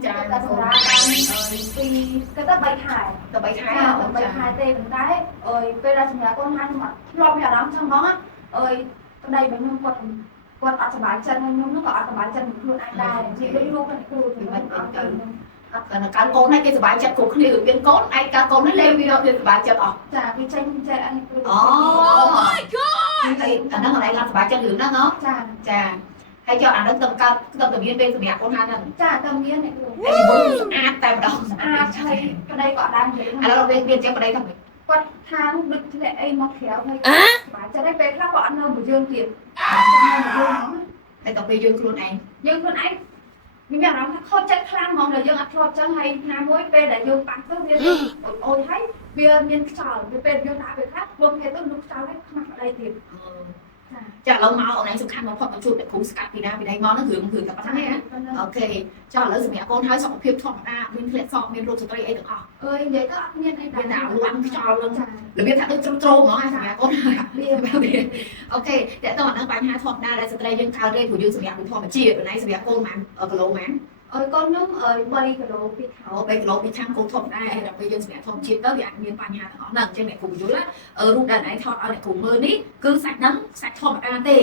ចា តែសម្រាប់តាមពីគេទៅ3ខែ ទៅ3ខែ ទៅ3ខែទេប៉ុន្តែអើយពេលដែលសម្រាប់កូនហើយខ្ញុំធ្លាប់មានអារម្មណ៍ចឹងហ្មងអើយប្តីរបស់ខ្ញុំគាត់អត់សប្បាយចិត្តហើយខ្ញុំនោះក៏អត់សប្បាយចិត្តនឹងខ្លួនឯងដែរនិយាយដូចលោកគ្រូខ្ញុំអត់ទៅការកូនឲ្យគេសប្បាយចិត្តគ្រប់គ្នាឬមានកូនឯងការកូននេះលេងវាសប្បាយចិត្តអស់ ចាវាចេញចេះអីគ្រូ អូ my god អាហ្នឹងកន្លែងឡើងសប្បាយចិត្តរឿងហ្នឹងហ៎ ចា ហើយចុះអាហ្នឹងទៅកើតទៅមានពេលសម្រាប់កូនហើយហ្នឹង ចាទៅមានអ្នកគ្រូ ហើយមុនស្អាតតែម្ដង ស្អាតហើយប្តីក៏អត់ដែរនិយាយ ឥឡូវវាចេះប្តីថាម៉េច គាត់ថាដូចធ្លាក់អីមកក្រៅហើយបាទចិត្តឲ្យពេលខ្លះក៏អត់នៅមួយយើងទៀត តែទៅពេលយើងខ្លួនឯង យើងខ្លួនឯងមានអារម្មណ៍ថាខូចចិត្តខ្លាំងហ្មងដែលយើងអត់ធ្លាប់ចឹងហើយណាមួយពេលដែលយើងប៉ះទៅវាអូយហើយវាមានខ្យល់វាពេលយើងដាក់វាខ្លះខ្លួនគេទៅលុបខ្យល់ហើយខ្មាស់ប្តីទៀត ចាឥឡូវមកអូនឯងសំខាន់បំផុតមកជួបតែគ្រូស្កាត់ពីណាពីណៃមកហ្នឹងរឿងតែប៉ុណ្ណឹងណាអូខេចាឥឡូវសម្រាប់កូនហើយសុខភាពធម្មតាមានធ្លាក់សក់មានរោគស្ត្រីអីទាំងអស់ អើយនិយាយទៅអត់មានអី មានតែលាន់ខ្យល់ហ្នឹងរបៀបថាដូចត្រោមហ្មងសម្រាប់កូនហើយអូខេតែតោះអាហ្នឹងបញ្ហាធម្មតាដែលស្ត្រីយើងកើតទេព្រោះយើងសម្រាប់ពីធម្មជាតិប៉ុន្តែសម្រាប់កូនបានគីឡូបាន អើយកូនខ្ញុំអើយ3គីឡូពីខាង 3គីឡូពីខាងកូនធម្មតាដល់ពេលយើងសម្រាប់ធម្មជាតិទៅវាអាចមានបញ្ហាទាំងអស់ហ្នឹងអញ្ចឹងអ្នកគ្រូបញ្យល់រូបដែលឯងថតឲ្យអ្នកគ្រូមើលនេះគឺសាច់ហ្នឹងសាច់ធម្មតាទ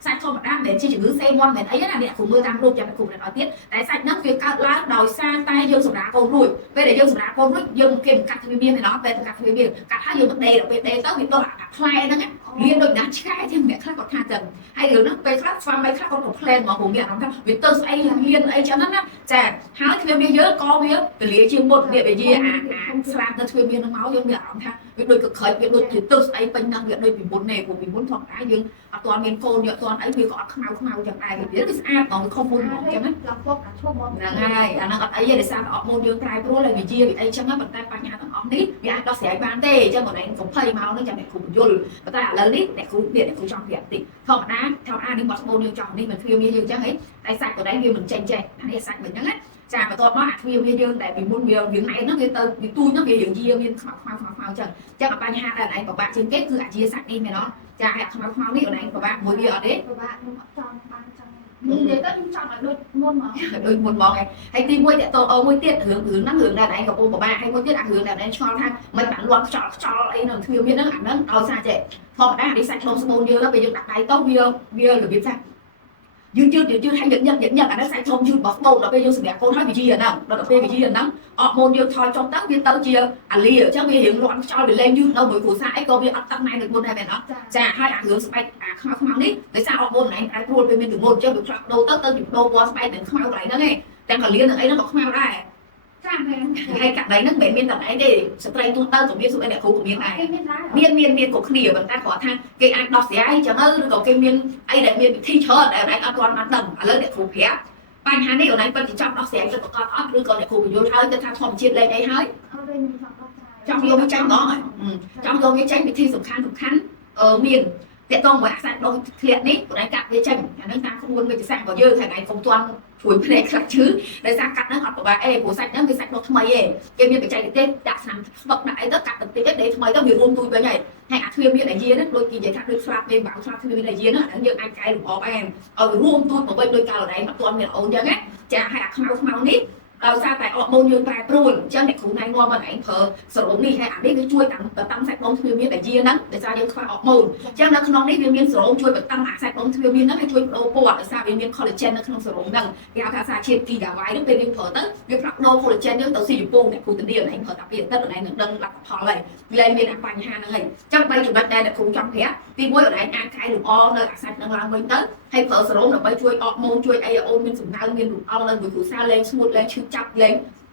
េសាច់ធម្មតាមិនមែនជាជំងឺសេវ័នមិនអីណាអ្នកគ្រូមើលតាមរូបចាំអ្នកគ្រូមិនឲ្យទៀតតែសាច់ហ្នឹងវាកើតឡើងដោយសារតែយើងសម្រាប់កូនរួចពេលដែលយើងសម្រាប់កូនរួចយើងគេកាត់ទ្វារមានឯណោះពេលកាត់ទ្វារមានកាត់ហើយយើងមកដេដល់ពេលដេទៅវាដុះអាផ្លែហ្នឹងមានដូចណាឆ្កែជាងអ្នកខ្លះគាត់ថាចឹងហើយរឿងហ្នឹងពេលខ្លះស្វាមីខ្លះគាត់ក៏ផ្លែនមកព្រោះមានអារម្មណ៍ថាវាទៅស្អីមានអីចឹងណាចាហើយទ្វារមានយើងក៏វាពលាជាងមុតវានិយាយអាស្លាប់ទៅទ្វារមានហ្នឹងមកយើងមានអារម្មណ៍ថាវាដូចកក្រិចវាដូចជាទៅស្អីពេញហ្នឹងវាដូចពីមុនទេព្រោះពីមុនធម្មតាយើងអត់ទាន់មានកូនយកទាន់អីវាក៏អត់ខ្មៅចឹងដែរវាស្អាតដល់ខុសមុនហ្មងចឹងណា ឡើងពុកអាឈប់មក ហ្នឹងហើយអាហ្នឹងអត់អីទេដោយសារតែអត់មកយើងប្រែប្រួលហើយវិជាអីចឹងប៉ុន្តែបញ្ហាទាំងអស់នេះវាអាចដោះស្រាយបានទេអញ្ចឹងបងឯងកុំភ័យមកនឹងចាំអ្នកគ្រូបញ្យល់ប៉ុន្តែឥឡូវនេះអ្នកគ្រូចង់ប្រាប់តិចធម្មតានេះមកស្បូនយើងចង់នេះមិនទ្វារមានយើងចឹងហីតែសាច់បងឯងវាមិនចេញចេះអានេះសាច់មិនចឹងណាចាបន្ទាប់មកអាទ្វារមានយើងតែពីមុនវាណែហ្នឹងវាទៅពីទូចហ្នឹងវាយើងយាមានខ្មៅចឹងបញ្ហាដែលឯងពិបាកជាងគេគឺអាជាសាច់នេះមែនអត់ចាអាខ្មៅនេះបងឯងពិបាកមួយវាអត់ទេ ពិបាកខ្ញុំអត់ចង់បានចឹងនិយាយទៅខ្ញុំចង់ឲ្យដូចមុនមក ដូចមុនមកហើយទី1តើតោមួយទៀតរឿងហ្នឹងរឿងដែលឯងកំពុងពិបាកហើយមួយទៀតអារឿងដែលឯងឆ្ងល់ថាមិនបានលាន់ខ្យល់អីនៅទ្វារមានហ្នឹងអាហ្នឹងដោយសារចេះធម្មតានេះសាច់ដុំស្បូនយើងទៅពេលយើងដាក់ដៃទៅវារបៀបថាយឺតហើយញឹកអាហ្នឹងសាច់ធំយឺតរបស់ស្បូនដល់ពេលយើងសម្រាប់កូនហើយវិជាហ្នឹងដល់ពេលវិជាហ្នឹងអត់មុនយើងថយចុះទៅវាទៅជាអាលីអញ្ចឹងវារៀងលាន់ខ្យល់វាលែងយឺតនៅមួយគ្រួសារអីក៏វាអត់តឹងណែដូចមុនដែរមែនអត់ចាហើយអារឿងស្បែកអាខ្មៅនេះដោយសារអត់មុនឯងប្រែប្រួលពេលមានពីមុនអញ្ចឹងវាផ្លាស់ប្ដូរទៅពីប្ដូរពណ៌ស្បែកទាំងខ្មៅកន្លែងហ្នឹងឯងទាំងកលៀនទាំងអីហ្នឹងក៏ខ្មៅដែរ ចាមែន ហើយកាត់ដៃហ្នឹងមិនមានតែឯងទេស្ត្រីទូទៅក៏មានសុខអ្នកគ្រូក៏មានដែរមានគ្រប់គ្នាប៉ុន្តែគាត់ថាគេអាចដោះស្រាយចឹងឬក៏គេមានអីដែលមានវិធីច្រើនដែលឯងអត់ទាន់បានដឹងឥឡូវអ្នកគ្រូប្រាប់បញ្ហានេះអូនឯងពិតជាចង់ដោះស្រាយចិត្តប្រកបអត់ឬក៏អ្នកគ្រូបញ្យល់ហើយទៅថាធម្មជាតិលេងអីហើយ អត់ទេខ្ញុំចង់ដោះស្រាយ ចង់យកវាចាញ់ម្ដងហើយចង់យកវាចាញ់វិធីសំខាន់មានតែតោះមួយអាសាច់ដុំធ្លាក់នេះបងឯងកាត់វាចាញ់អានឹងតាមក្បួនវិទ្យាសាស្ត្ររបស់យើងថាឯងកុំទាន់ជួយភ្នែកខ្លះឈឺដោយសារកាត់ហ្នឹងអត់ពិបាកអីព្រោះសាច់ហ្នឹងវាសាច់ដុំថ្មីឯងគេមានបច្ចេកទេសដាក់ស្នាមស្បឹកដាក់អីទៅកាត់បន្តិចទេថ្មីទៅវារួមទូចវិញហើយអាទ្វារមានអាយាហ្នឹងដូចគេនិយាយថាដូចស្លាប់ពេលបាក់ស្លាប់ទ្វារមានអាយាហ្នឹងអាហ្នឹងយើងអាចកែលម្អបានឲ្យរួមទូចមកវិញដោយកាលណៃអត់ទាន់មានអូនចឹងណាចាហើយអាខ្មៅនេះដោយសារតែអត់មុនយើងប្រែប្រួលអញ្ចឹងអ្នកគ្រូណៃនាំមកឯងប្រើសរុបនេះហើយអានេះវាជួយតាំងសាច់ដុំទ្វារមានអាយាហ្នឹងដោយសារយើងខ្វះអត់មុនអញ្ចឹងនៅក្នុងនេះវាមានសរុបជួយតាំងអាសាច់ដុំទ្វារមានហ្នឹងឲ្យជួយបដូរពណ៌ដោយសារវាមាន collagen នៅក្នុងសរុបហ្នឹងគេហៅថាសារជាតិ GAY ហ្នឹងពេលយើងប្រើទៅវាផ្លាស់ប្ដូរ collagen យើងទៅស៊ីជប៉ុនអ្នកគ្រូទៅនេះឯងប្រើតាពីអាទិត្យឯងនឹងដឹងលទ្ធផលហើយលែងមានបញ្ហាហ្នឹងហើយអញ្ចឹង3ចំណុចដែលអ្នកគ្រូចង់ប្រាប់ទី1អូនឯងអាចកែលម្អនៅអាសាច់ហ្នឹងឡើងវិញទៅហើយប្រើសរុបដើម្បីជួយអត់មុនជួយអីឲ្យអូនមានសំណើមមានរំអងនៅមួយគ្រួសារលែងស្ងួតលែងឈឺចាប់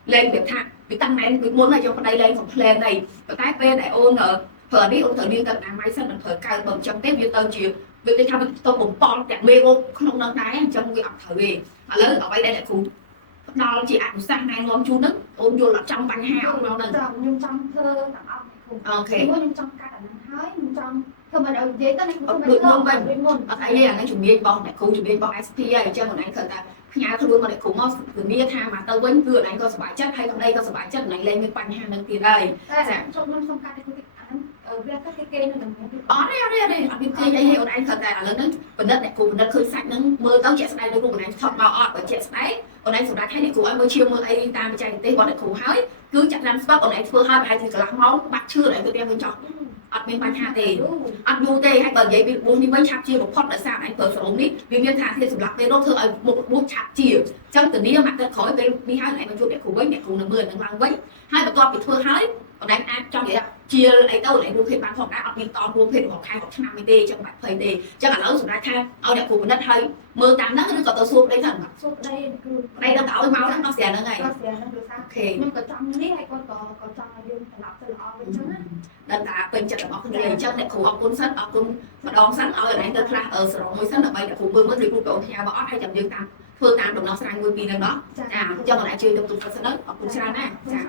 លែងវាថាវាតាំងណែនដូចមុនហើយយកប្តីលែងកំ plan ហើយប៉ុន្តែពេលដែលអូនប្រើនេះអូនត្រូវលាងទឹកអនាម័យសិនមិនប្រើកៅបើអញ្ចឹងទេវាទៅជាវាគេថាវាទៅបំពន់ទាំងមេរោគក្នុងនឹងដែរអញ្ចឹងវាអត់ត្រូវទេឥឡូវអ្វីដែលអ្នកគ្រូផ្ដល់ជាអនុសាសន៍ណែនាំជូនហ្នឹងអូនយល់អត់ចំបញ្ហាអូនមកហ្នឹង ខ្ញុំចង់ធ្វើទាំងអស់អូខេខ្ញុំចង់កាត់អាហ្នឹងហើយខ្ញុំចង់ធ្វើមកដល់និយាយទៅខ្ញុំមិនធ្វើវិញមុនអត់អីទេអាហ្នឹងជំនាញរបស់អ្នកគ្រូជំនាញរបស់ SP ហើយអញ្ចឹងអូនឯងគ្រាន់តែផ្ញើខ្លួនមកអ្នកគ្រូមកធានាថាមកទៅវិញគឺអូនឯងក៏សប្បាយចិត្តហើយក្តីក៏សប្បាយចិត្តអូនឯងលែងមានបញ្ហានឹងទៀតហើយចាខ្ញុំកាត់អាហ្នឹង việc các cái kênh là mình đây ở bên kia đây ở đây thật là lớn vấn đề này của vấn đề khơi sạch nó mưa tao chạy đây luôn này thọt màu ọt và chạy đấy ở đây chúng ta thấy này của em mới chiêu mưa ai ta mới chạy tê còn lại khổ hái cứ chặt làm spot ở đây vừa hai bài thì cả máu bạc chưa lại tôi đem bên trong ở bên bàn hà tê ở du tê hay bờ giấy bị buông đi mấy chạp chia một pot là sao anh ปิดสรุปนี้วิญญาณทางที่สำหรับเป็นรถเธอเอาบุกฉับจีจังตัวนี้มันจะขอเป็นมีให้ไหนมาช่วยเด็กครูไว้เด็กครูในเมืองในวังไว้ให้แบบตัวปิดเธอให้ở đây ai trong vậy chia lấy đâu lại mua phim bán phòng đã ở bên to mua phimของใครของช่างไม่ดีจังหวัดเพลดีจังหวัดเราสุดท้ายท่าเอาเด็กครูมันได้ให้มือตามนั้นก็ตัวสู้ได้ทั้ง số đây cứ đây nó tạo máu nó xẻ nó ngày có xe nó được sao ok nhưng có trongนี้hay có trong dương phải lọc từ ở bên trong á ดันตาเป็นจังหวะคนเดียวจังเด็กครูเอาคุณสั้นเอาคุณมาดองสั้นเอาอย่างไรเดินคลาสระมือสั้นออกไปเด็กครูมือเมื่อถึงครูโตที่เอาให้จับยืนตามเพื่อตามตรงน้องสร้างมือปีนึงเนาะจ้าจังหวะไหนชื่อตรงตัวสั้นเอาคุณชนะนะจ้า